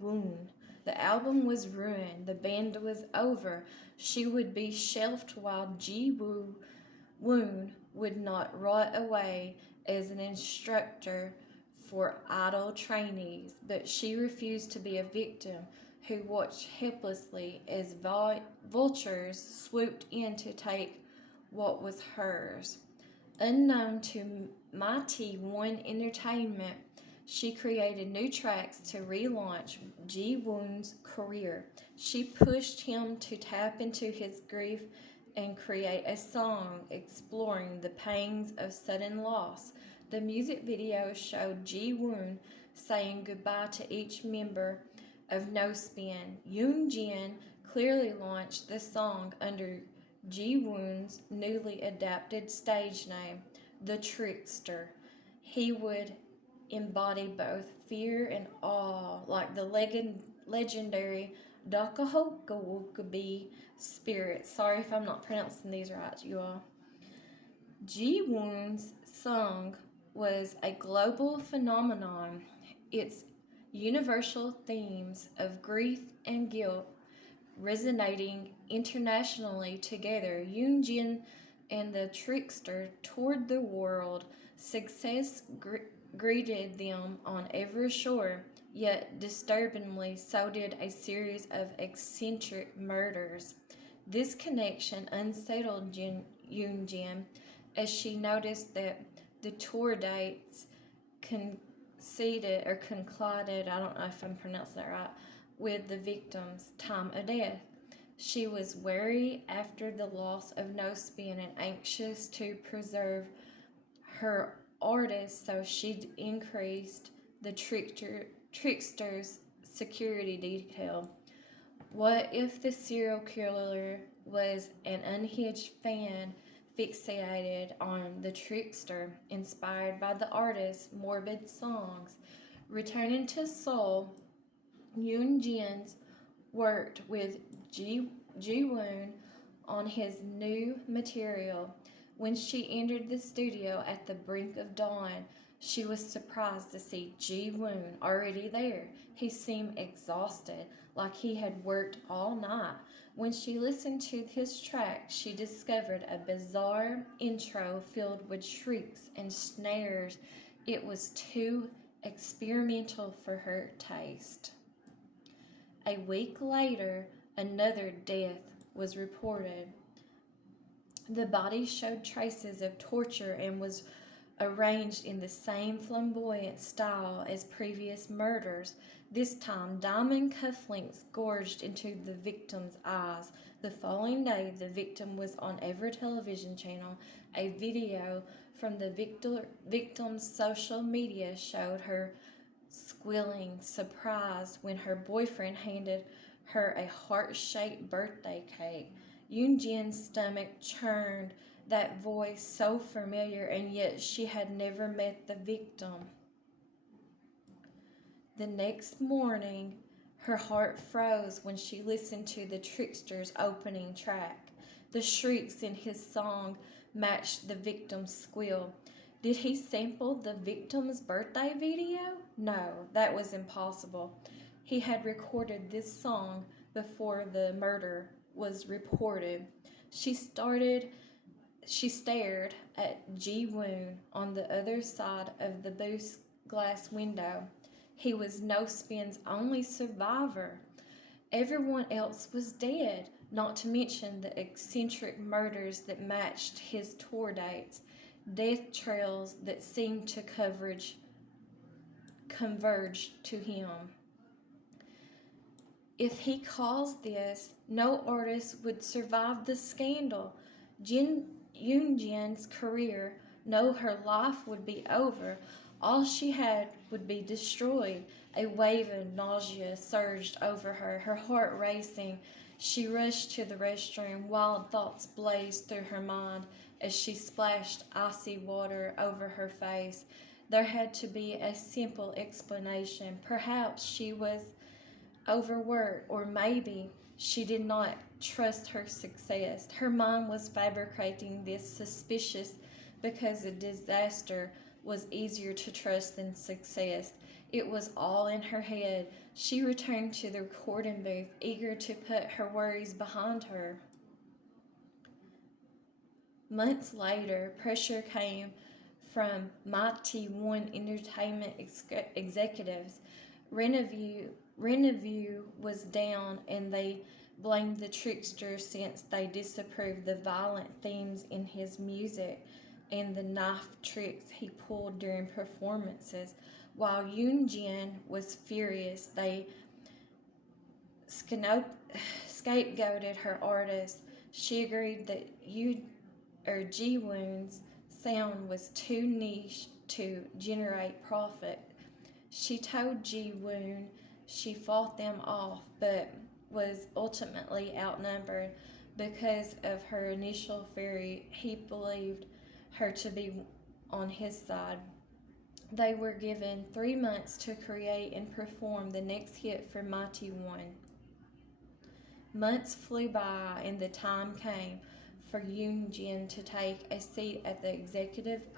Woon. The album was ruined. The band was over. She would be shelved while Woon would not rot away as an instructor for idle trainees, but she refused to be a victim who watched helplessly as vultures swooped in to take what was hers. Unknown to Mighty One Entertainment, she created new tracks to relaunch Ji-woon's career. She pushed him to tap into his grief and create a song exploring the pangs of sudden loss. The music video showed Ji-woon saying goodbye to each member of No Spin. Yun-Jin clearly launched the song under Ji-woon's newly adapted stage name, The Trickster. He would embody both fear and awe, like the legendary Dakahokawokabi spirit. Sorry if I'm not pronouncing these right, you all. Ji-woon's song was a global phenomenon. Its universal themes of grief and guilt resonating internationally together. Yun-Jin and the Trickster toured the world. Success greeted them on every shore, yet disturbingly so did a series of eccentric murders. This connection unsettled Yun-Jin as she noticed that the tour dates concluded, I don't know if I'm pronouncing that right, with the victim's time of death. She was wary after the loss of No Spin and anxious to preserve her artist, so she increased the trickster's security detail. What if the serial killer was an unhinged fan fixated on the trickster, inspired by the artist's morbid songs? Returning to Seoul, Yun-Jin's worked with Ji-woon on his new material. When she entered the studio at the brink of dawn, she was surprised to see Ji-woon already there. He seemed exhausted, like he had worked all night. When she listened to his track, she discovered a bizarre intro filled with shrieks and snares. It was too experimental for her taste. A week later, another death was reported. The body showed traces of torture and was arranged in the same flamboyant style as previous murders. This time, diamond cufflinks gorged into the victim's eyes. The following day, the victim was on every television channel. A video from the victim's social media showed her squealing, surprised when her boyfriend handed her a heart-shaped birthday cake. Yun-Jin's stomach churned, that voice so familiar, and yet she had never met the victim. The next morning, her heart froze when she listened to the Trickster's opening track. The shrieks in his song matched the victim's squeal. Did he sample the victim's birthday video? No, that was impossible. He had recorded this song before the murder was reported. She stared at Ji-woon on the other side of the booth glass window. He was No Spin's only survivor. Everyone else was dead, not to mention the eccentric murders that matched his tour dates, death trails that seemed to converge to him. If he caused this, no artist would survive the scandal. Yun-Jin's career, no, her life would be over. All she had would be destroyed. A wave of nausea surged over her, her heart racing. She rushed to the restroom. Wild thoughts blazed through her mind as she splashed icy water over her face. There had to be a simple explanation. Perhaps she was overworked, or maybe she did not trust her success. Her mind was fabricating this suspicious because a disaster was easier to trust than success. It was all in her head. She returned to the recording booth, eager to put her worries behind her. Months later, pressure came from Mighty One Entertainment executives. Renevue was down, and they blamed the trickster since they disapproved the violent themes in his music and the knife tricks he pulled during performances. While Yun-Jin was furious, they scapegoated her artist. She agreed that Ji-woon's sound was too niche to generate profit. She told Ji-woon she fought them off, but was ultimately outnumbered. Because of her initial fury, he believed her to be on his side. They were given 3 months to create and perform the next hit for Mighty One. Months flew by, and the time came for Yun-Jin to take a seat at the executive